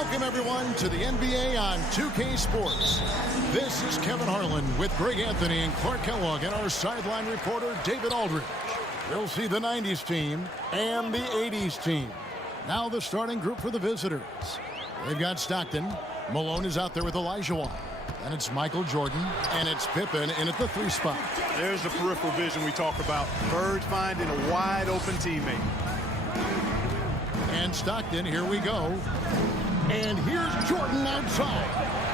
Welcome, everyone, to the NBA on 2K Sports. This is Kevin Harlan with Greg Anthony and Clark Kellogg and our sideline reporter, David Aldridge. We'll see the 90s team and the 80s team. Now the starting group for the visitors. They've got Stockton. Malone is out there with Olajuwon. And it's Michael Jordan, and it's Pippen in at the 3 spot. There's the peripheral vision we talk about. Bird finding a wide-open teammate. And Stockton, here we go. And here's Jordan outside.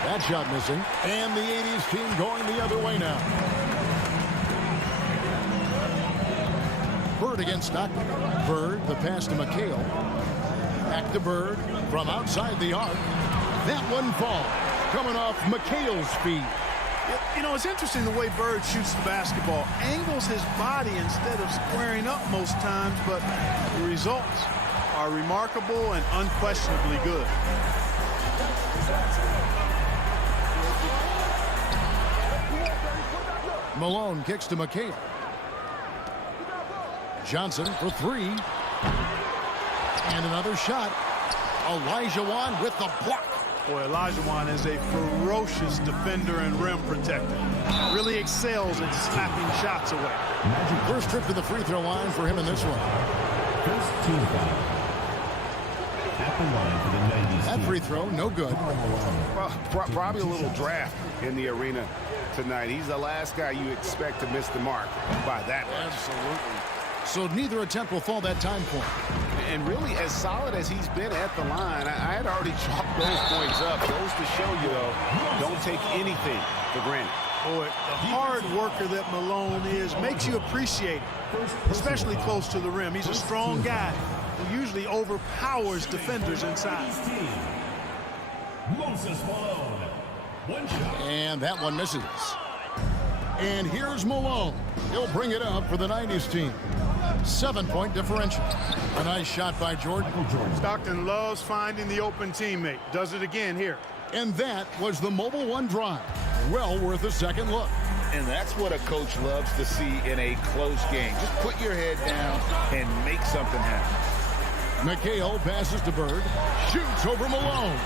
That shot missing. And the 80s team going the other way now. Bird against Stockton. Bird, the pass to McHale. Back to Bird from outside the arc. That one falls. Coming off McHale's feet. You know, it's interesting the way Bird shoots the basketball. Angles his body instead of squaring up most times, but the results are remarkable and unquestionably good. Malone kicks to McHale. Johnson for 3. And another shot. Olajuwon with the block. Boy, Olajuwon is a ferocious defender and rim protector. Really excels at slapping shots away. First trip to the free throw line for him in this one. First team foul. At the line for the 90s. That free throw, no good. Well, probably a little draft in the arena tonight. He's the last guy you expect to miss the mark by that much. Absolutely. So neither attempt will fall that time point. And really, as solid as he's been at the line, I had already chalked those points up. Goes to show you, though, don't take anything for granted. Boy, the hard worker that Malone is makes you appreciate it, especially close to the rim. He's a strong guy who usually overpowers defenders inside. Moses Malone. One shot. And that one misses. And here's Malone. He'll bring it up for the 90s team. 7-point differential. A nice shot by Jordan. Stockton loves finding the open teammate. Does it again here. And that was the Mobile One drive. Well worth a second look. And that's what a coach loves to see in a close game. Just put your head down and make something happen. McHale passes to Bird. Shoots over Malone.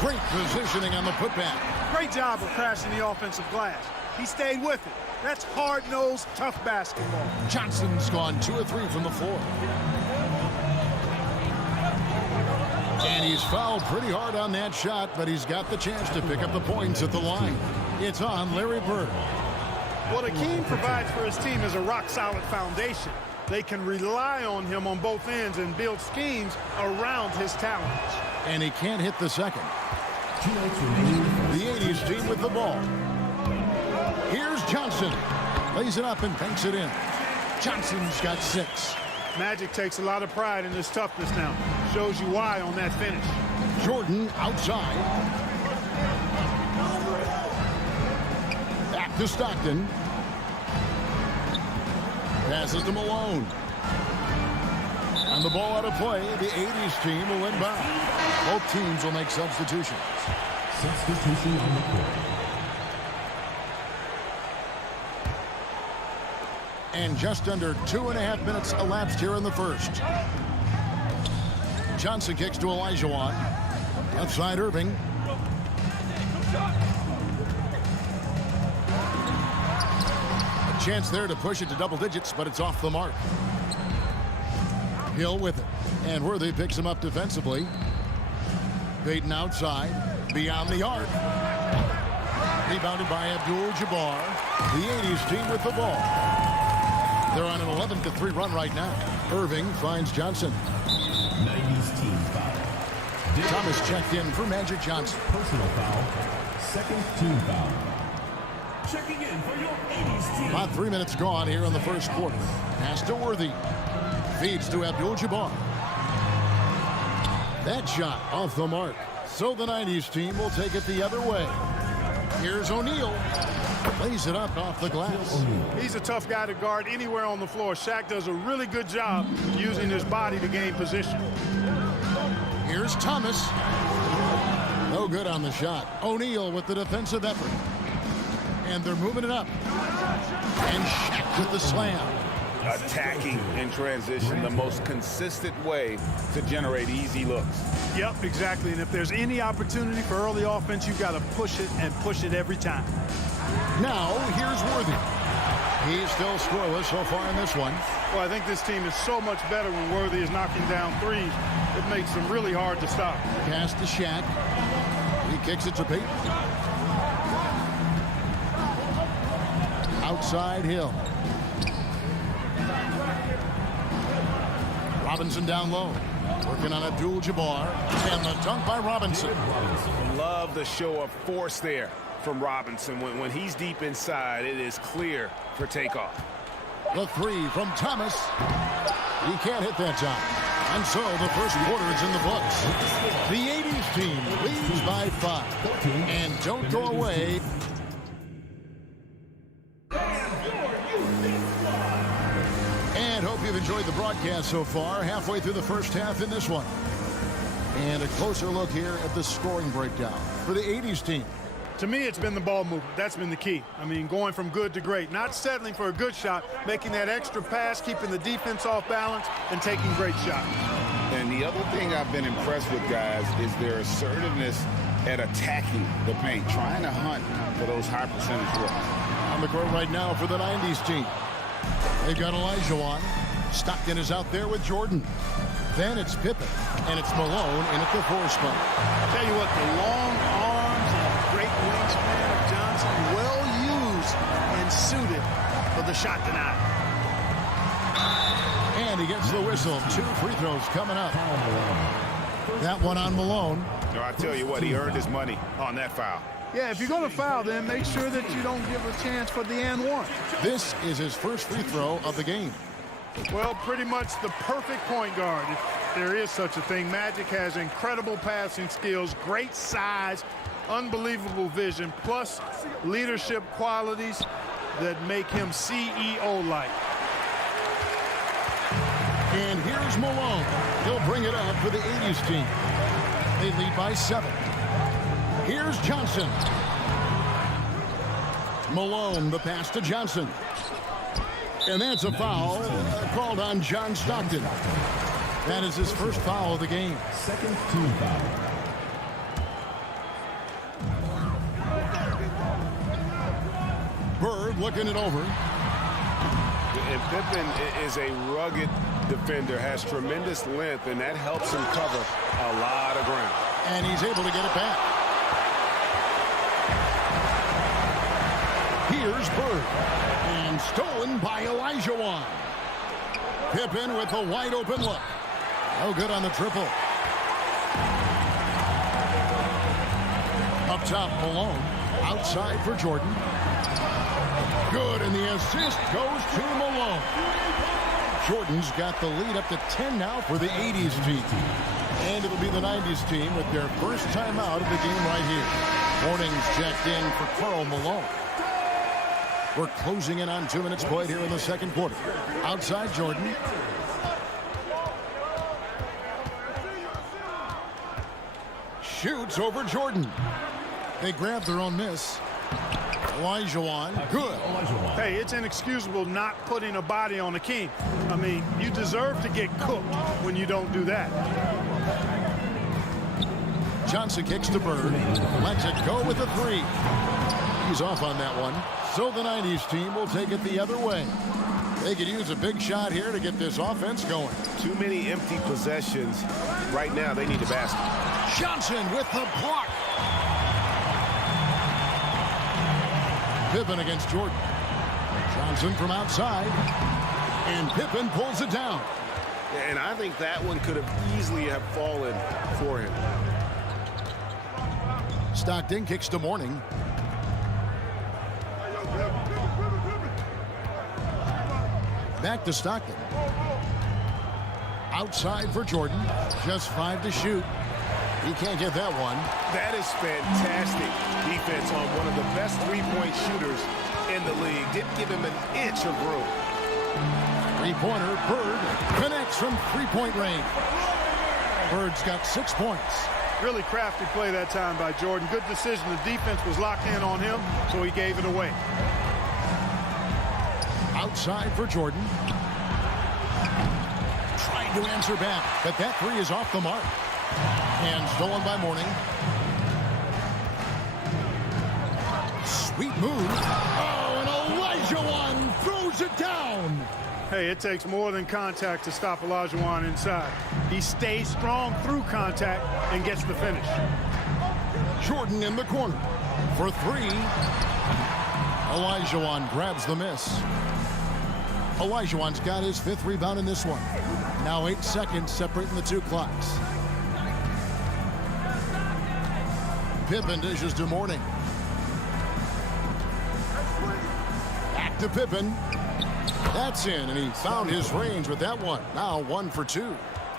Great positioning on the putback. Great job of crashing the offensive glass. He stayed with it. That's hard-nosed, tough basketball. Johnson's gone 2 of 3 from the floor. And he's fouled pretty hard on that shot, but he's got the chance to pick up the points at the line. It's on Larry Bird. What Akeem provides for his team is a rock-solid foundation. They can rely on him on both ends and build schemes around his talents. And he can't hit the second. The 80s team with the ball. Here's Johnson. Lays it up and banks it in. Johnson's got 6. Magic takes a lot of pride in his toughness now. Shows you why on that finish. Jordan outside. Back to Stockton. Passes to Malone. And the ball out of play. The 80s team will inbound. Both teams will make substitutions. Substitution on the court. And just under 2.5 minutes elapsed here in the first. Johnson kicks to Olajuwon. Outside Irving. A chance there to push it to double digits, but it's off the mark. Hill with it. And Worthy picks him up defensively. Payton outside. Beyond the arc. Rebounded by Abdul-Jabbar. The 80s team with the ball. They're on an 11-3 run right now. Irving finds Johnson. 90s team foul. Thomas checked in for Magic Johnson. Personal foul. Second team foul. Checking in for your 80s team. About 3 minutes gone here in the first quarter. Pass to Worthy. Feeds to Abdul-Jabbar. That shot off the mark. So the 90s team will take it the other way. Here's O'Neal. Lays it up off the glass. He's a tough guy to guard anywhere on the floor. Shaq does a really good job using his body to gain position. Here's Thomas. No good on the shot. O'Neal with the defensive effort. And they're moving it up. And Shaq with the slam. attacking in transition, the most consistent way to generate easy looks. Yep, exactly. And if there's any opportunity for early offense, you've got to push it and push it every time. Now, here's Worthy. He's still scoreless so far in this one. Well, I think this team is so much better when Worthy is knocking down threes. It makes them really hard to stop. Pass to Shaq. He kicks it to Peyton. Outside Hill. Robinson down low. Working on Abdul-Jabbar. And the dunk by Robinson. Love the show of force there from Robinson. When he's deep inside, it is clear for takeoff. The three from Thomas. He can't hit that time. And so the first quarter is in the books. The 80s team leads by 5. And don't go away. And hope you've enjoyed the broadcast so far. Halfway through the first half in this one. And a closer look here at the scoring breakdown for the 80s team. To me, it's been the ball movement. That's been the key. I mean, going from good to great. Not settling for a good shot, making that extra pass, keeping the defense off balance, and taking great shots. And the other thing I've been impressed with, guys, is their assertiveness at attacking the paint, trying to hunt for those high percentage looks. On the court right now for the 90s team. They've got Olajuwon. Stockton is out there with Jordan. Then it's Pippen, and it's Malone in at the 4 spot. I'll tell you what, the long arms and great wingspan of Johnson, well used and suited for the shot tonight. And he gets the whistle. 2 free throws coming up. That one on Malone. No, I tell you what, he earned his money on that foul. Yeah, if you're going to foul, then make sure that you don't give a chance for the and one. This is his first free throw of the game. Well, pretty much the perfect point guard, if there is such a thing. Magic has incredible passing skills, great size, unbelievable vision, plus leadership qualities that make him CEO-like. And here's Malone. He'll bring it up for the 80s team. They lead by 7. Here's Johnson. Malone, the pass to Johnson. And that's a foul called on John Stockton. That is his first foul of the game. Second team foul. Bird looking it over. And Pippen is a rugged defender, has tremendous length, and that helps him cover a lot of ground. And he's able to get it back. Here's Bird. And stolen by Olajuwon. Pippen with a wide open look. No good on the triple. Up top, Malone. Outside for Jordan. Good, and the assist goes to Malone. Jordan's got the lead up to 10 now for the 80s team. And it'll be the 90s team with their first time out of the game right here. Warnings checked in for Karl Malone. We're closing in on 2 minutes played here in the second quarter. Outside Jordan. Shoots over Jordan. They grab their own miss. Olajuwon, good. Hey, it's inexcusable not putting a body on the king. I mean, you deserve to get cooked when you don't do that. Johnson kicks to Bird. Lets it go with a 3. He's off on that one. So the 90s team will take it the other way. They could use a big shot here to get this offense going. Too many empty possessions. Right now, they need a basket. Johnson with the block. Pippen against Jordan. Johnson from outside. And Pippen pulls it down. And I think that one could have easily have fallen for him. Stockton kicks to Mourning. Back to Stockton. Outside for Jordan. Just 5 to shoot. He can't get that one. That is fantastic defense on one of the best three-point shooters in the league. Didn't give him an inch of room. Three-pointer, Bird connects from three-point range. Bird's got 6 points. Really crafty play that time by Jordan. Good decision. The defense was locked in on him, so he gave it away. Outside for Jordan. Trying to answer back, but that three is off the mark. And stolen by Mourning. Sweet move. Oh, and Olajuwon throws it down. Hey, it takes more than contact to stop Olajuwon inside. He stays strong through contact and gets the finish. Jordan in the corner for three. Olajuwon grabs the miss. Olajuwon's got his 5th rebound in this one. Now 8 seconds separating the two clocks. Pippen dishes to Mourning. Back to Pippen. That's in, and he found his range with that one. Now 1 for 2.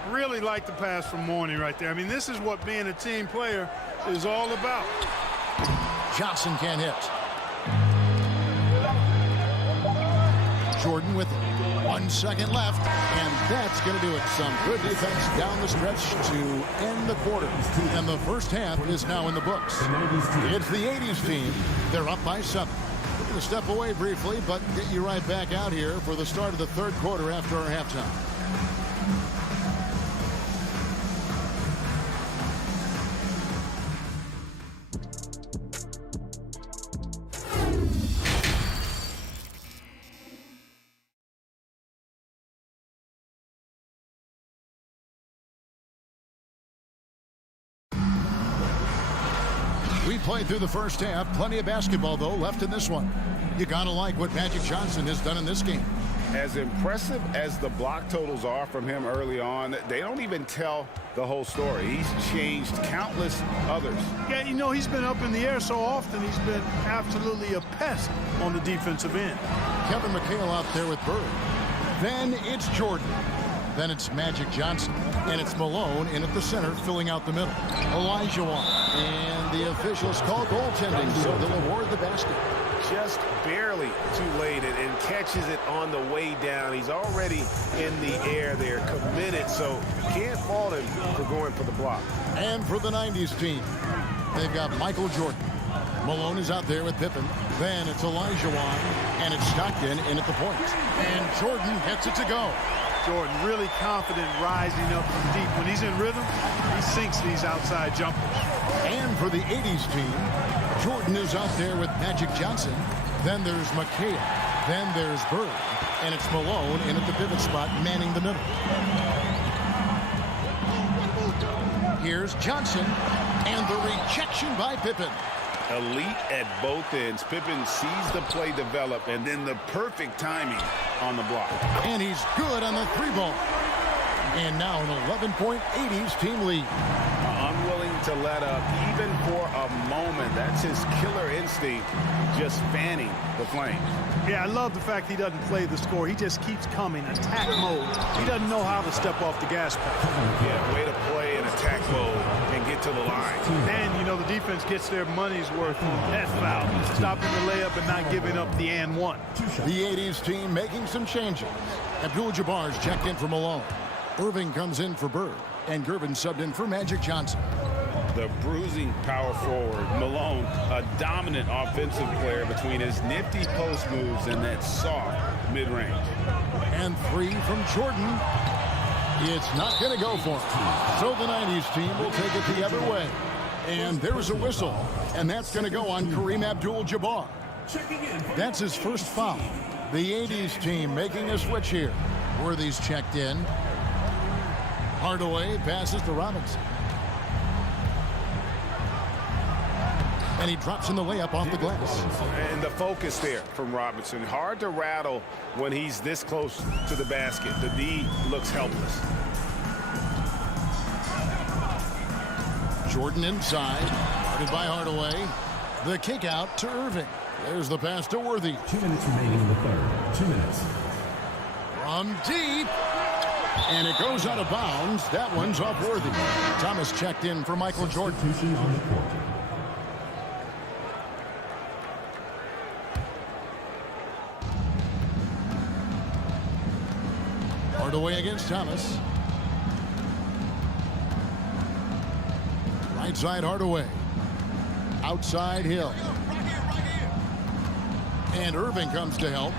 Really like the pass from Mourning right there. I mean, this is what being a team player is all about. Johnson can't hit. Jordan with it. 1 second left, and that's going to do it. Some good defense down the stretch to end the quarter. And the first half is now in the books. It's the 80s team. They're up by 7. We're going to step away briefly, but get you right back out here for the start of the third quarter after our halftime. We played through the first half. Plenty of basketball, though, left in this one. You got to like what Magic Johnson has done in this game. As impressive as the block totals are from him early on, they don't even tell the whole story. He's changed countless others. Yeah, you know, he's been up in the air so often, he's been absolutely a pest on the defensive end. Kevin McHale out there with Bird. Then it's Jordan. Then it's Magic Johnson. And it's Malone in at the center, filling out the middle. Olajuwon. And the officials call goaltending, so they'll award the basket. Just barely too late and catches it on the way down. He's already in the air there, committed, so can't fault him for going for the block. And for the 90s team, they've got Michael Jordan. Malone is out there with Pippen. Then it's Olajuwon, and it's Stockton in at the point. And Jordan gets it to go. Jordan really confident rising up from deep. When he's in rhythm, he sinks these outside jumpers. And for the 80s team, Jordan is out there with Magic Johnson. Then there's McHale. Then there's Bird. And it's Malone in at the pivot spot, manning the middle. Here's Johnson. And the rejection by Pippen. Elite at both ends. Pippen sees the play develop, and then the perfect timing on the block. And he's good on the 3-ball. And now an 11-point 80s team lead. Unwilling to let up even for a moment. That's his killer instinct, just fanning the flames. Yeah, I love the fact he doesn't play the score. He just keeps coming, attack mode. He doesn't know how to step off the gas pedal. Yeah, way to play in attack mode and get to the line. And, you know, the defense gets their money's worth on that foul. Stopping the layup and not giving up the and one. The 80s team making some changes. Abdul-Jabbar's checked in for Malone. Irving comes in for Bird. And Gervin subbed in for Magic Johnson. The bruising power forward, Malone, a dominant offensive player between his nifty post moves and that soft mid-range. And 3 from Jordan. It's not going to go for him. So the 90s team will take it the other way. And there's a whistle. And that's going to go on Kareem Abdul-Jabbar. That's his first foul. The 80s team making a switch here. Worthy's checked in. Hardaway passes to Robinson. And he drops in the layup off the glass. And the focus there from Robinson. Hard to rattle when he's this close to the basket. The D looks helpless. Jordan inside. Guarded by Hardaway. The kick out to Irving. There's the pass to Worthy. 2 minutes remaining in the third. 2 minutes. From deep. And it goes out of bounds. That one's off Worthy. Thomas checked in for Michael Jordan. Substitution on the court. Hardaway against Thomas. Right side Hardaway. Outside Hill. And Irving comes to help.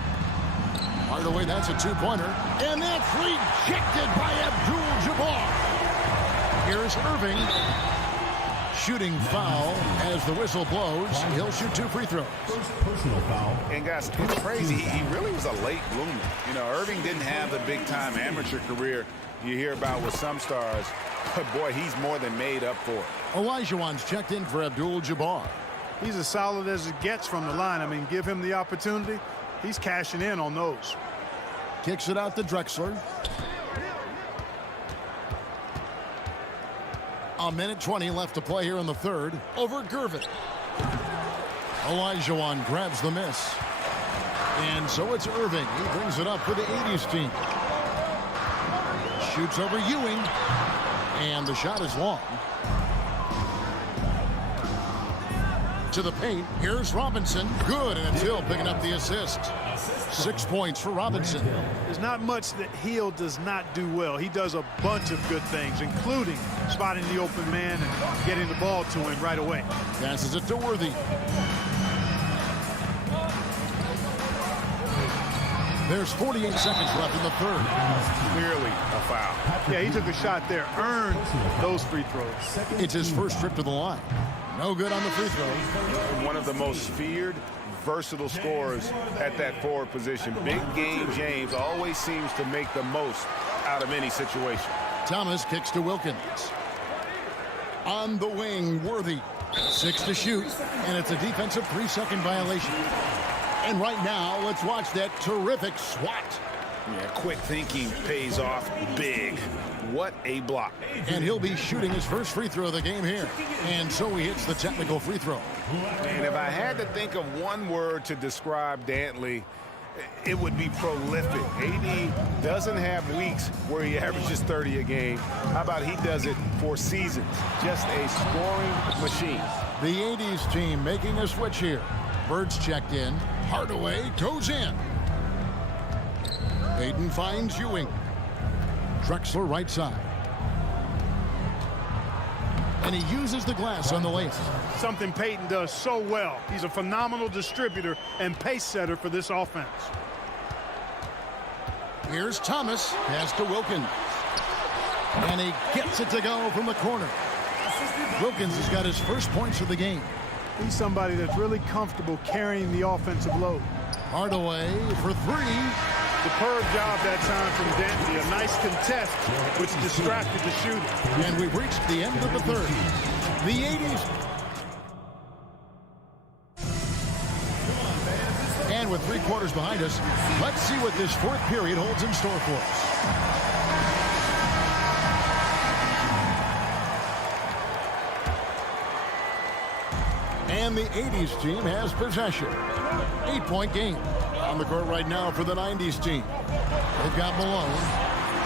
Hardaway, that's a two-pointer. And that's rejected by Abdul-Jabbar. Here's Irving. Shooting foul as the whistle blows. He'll shoot 2 free throws. First personal foul. And guys, it's crazy. He really was a late bloomer. You know, Irving didn't have the big-time amateur career you hear about with some stars. But, boy, he's more than made up for it. Olajuwon's checked in for Abdul-Jabbar. He's as solid as it gets from the line. I mean, give him the opportunity. He's cashing in on those. Kicks it out to Drexler. A minute 20 left to play here in the third. Over Gervin. Olajuwon grabs the miss. And so it's Irving. He brings it up for the 80s team. Shoots over Ewing. And the shot is long. To the paint. Here's Robinson. Good, and it's Hill picking up the assist. 6 points for Robinson. There's not much that Hill does not do well. He does a bunch of good things, including spotting the open man and getting the ball to him right away. Passes it to Worthy. There's 48 seconds left in the third. Clearly a foul. Yeah, he took a shot there, earned those free throws. It's his first trip to the line. No good on the free throw. One of the most feared, versatile scorers at that forward position. Big game James always seems to make the most out of any situation. Thomas kicks to Wilkins. On the wing, Worthy. 6 to shoot, and it's a defensive 3-second violation. And right now, let's watch that terrific swat. Yeah, quick thinking pays off big. What a block. And he'll be shooting his first free throw of the game here. And so he hits the technical free throw. And if I had to think of one word to describe Dantley, it would be prolific. AD doesn't have weeks where he averages 30 a game. How about he does it for seasons? Just a scoring machine. The 80s team making a switch here. Bird's checked in. Hardaway goes in. Payton finds Ewing. Drexler right side. And he uses the glass on the layup. Something Payton does so well. He's a phenomenal distributor and pace setter for this offense. Here's Thomas. Pass to Wilkins. And he gets it to go from the corner. Wilkins has got his first points of the game. He's somebody that's really comfortable carrying the offensive load. Hardaway for 3. Superb job that time from Dantley. A nice contest, which distracted the shooter. And we've reached the end of the third. The 80s. And with 3 quarters behind us, let's see what this fourth period holds in store for us. And the 80s team has possession. 8-point game. On the court right now for the 90s team. They've got Malone.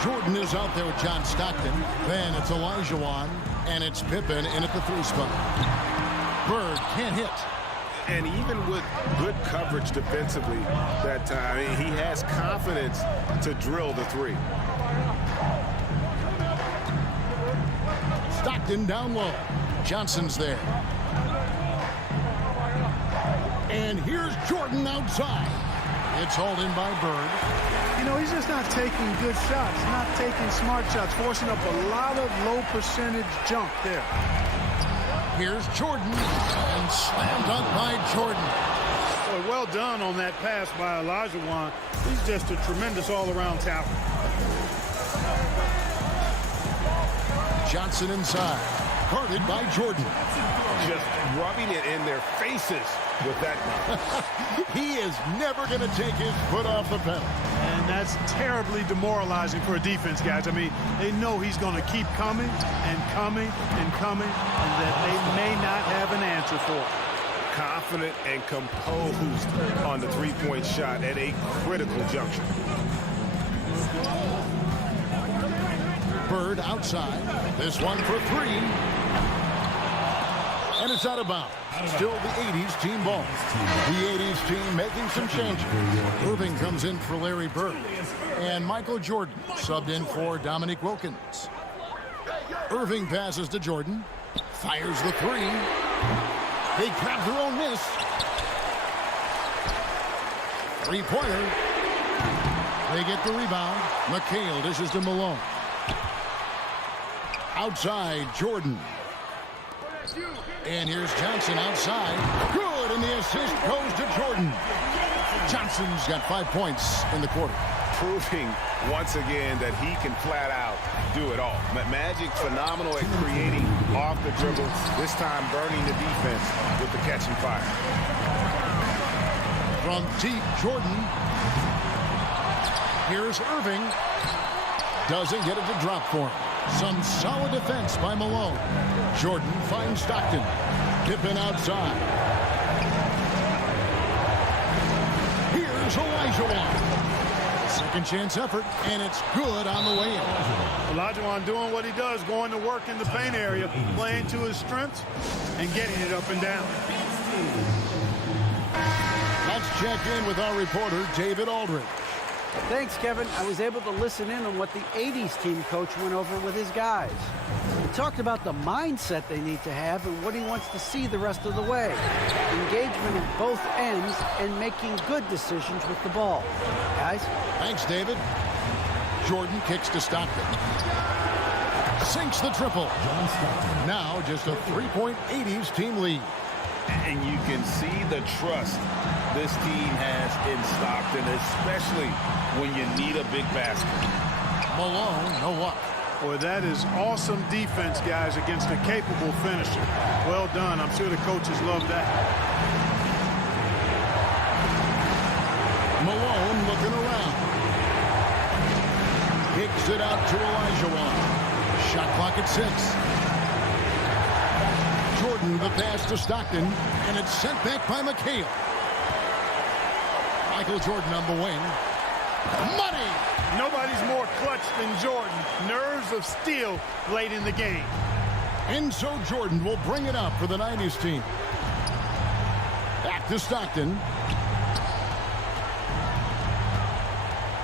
Jordan is out there with John Stockton. Then it's Olajuwon. And it's Pippen in at the 3 spot. Bird can't hit. And even with good coverage defensively that time, he has confidence to drill the 3. Stockton down low. Johnson's there. And here's Jordan outside. It's hauled in by Bird. You know, he's just not taking good shots, not taking smart shots, forcing up a lot of low percentage jump there. Here's Jordan, and slam dunk by Jordan. Boy, well done on that pass by Olajuwon. He's just a tremendous all-around talent. Johnson inside, guarded by Jordan. Just rubbing it in their faces with that. He is never going to take his foot off the pedal. And that's terribly demoralizing for a defense, guys. I mean, they know he's going to keep coming and coming and coming, and that they may not have an answer for it. Confident and composed on the 3-point shot at a critical juncture. Bird outside. This one for 3. And it's out of bounds. Still the 80s team ball. The 80s team making some changes. Irving comes in for Larry Bird. And Michael Jordan subbed in for Dominique Wilkins. Irving passes to Jordan. Fires the 3. They grab their own miss. 3-pointer. They get the rebound. McHale dishes to Malone. Outside, Jordan. And here's Johnson outside. Good, and the assist goes to Jordan. Johnson's got 5 points in the quarter. Proving once again that he can flat out do it all. Magic phenomenal at creating off the dribble, this time burning the defense with the catch and fire. From deep, Jordan. Here's Irving. Doesn't get it to drop for him. Some solid defense by Malone. Jordan finds Stockton. Pippen outside. Here's Olajuwon. Second chance effort, and it's good on the way in. Olajuwon doing what he does, going to work in the paint area, playing to his strengths, and getting it up and down. Let's check in with our reporter, David Aldridge. Thanks, Kevin. I was able to listen in on what the 80s team coach went over with his guys. He talked about the mindset they need to have and what he wants to see the rest of the way. Engagement at both ends and making good decisions with the ball. Guys? Thanks, David. Jordan kicks to Stockton. Sinks the triple. Now just a 3-point 80s team lead. And you can see the trust this team has in Stockton, especially when you need a big basket. Malone, no luck. Boy, that is awesome defense, guys, against a capable finisher. Well done. I'm sure the coaches love that. Malone looking around. Kicks it out to Olajuwon. Shot clock at 6. Jordan the pass to Stockton, and it's sent back by McHale. Michael Jordan on the wing. Money! Nobody's more clutch than Jordan. Nerves of steel late in the game. And so Jordan will bring it up for the 90s team. Back to Stockton.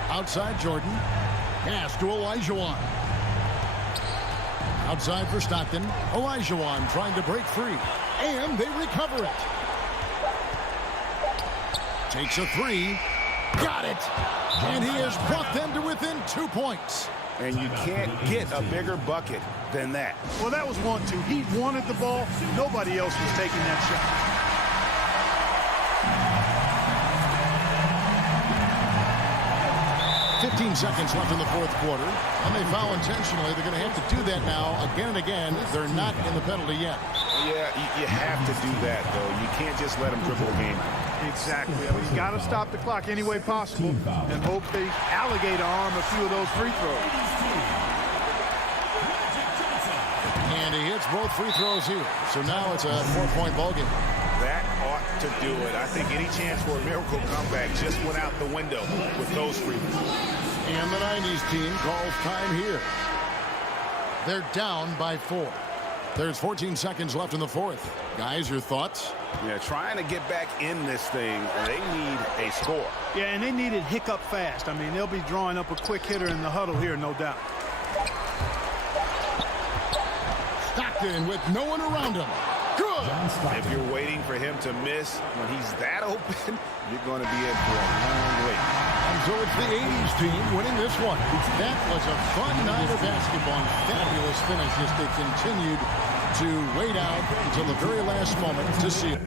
Outside Jordan. Pass to Olajuwon. Outside for Stockton. Olajuwon trying to break free. And they recover it. Takes a 3. Got it. And he has brought them to within 2 points. And you can't get a bigger bucket than that. Well, that was 1-2. He wanted the ball. Nobody else was taking that shot. 15 seconds left in the fourth quarter. And they foul intentionally. They're going to have to do that now again and again. They're not in the penalty yet. Yeah, you have to do that, though. You can't just let them dribble the game. Exactly. You got to stop the clock any way possible and hope they alligator arm a few of those free throws. And he hits both free throws here. So now it's a 4-point ball game. That ought to do it. I think any chance for a miracle comeback just went out the window with those free throws. And the 90s team calls time here. They're down by 4. There's 14 seconds left in the fourth. Guys, your thoughts? Yeah, trying to get back in this thing, they need a score. Yeah, and they need it hiccup fast. I mean, they'll be drawing up a quick hitter in the huddle here, no doubt. Stockton with no one around him. Good. If you're waiting for him to miss when he's that open, you're going to be in for a long wait. And so it's the 80s team winning this one. That was a fun night of basketball. Fabulous finish as they continued to wait out until the very last moment to see it.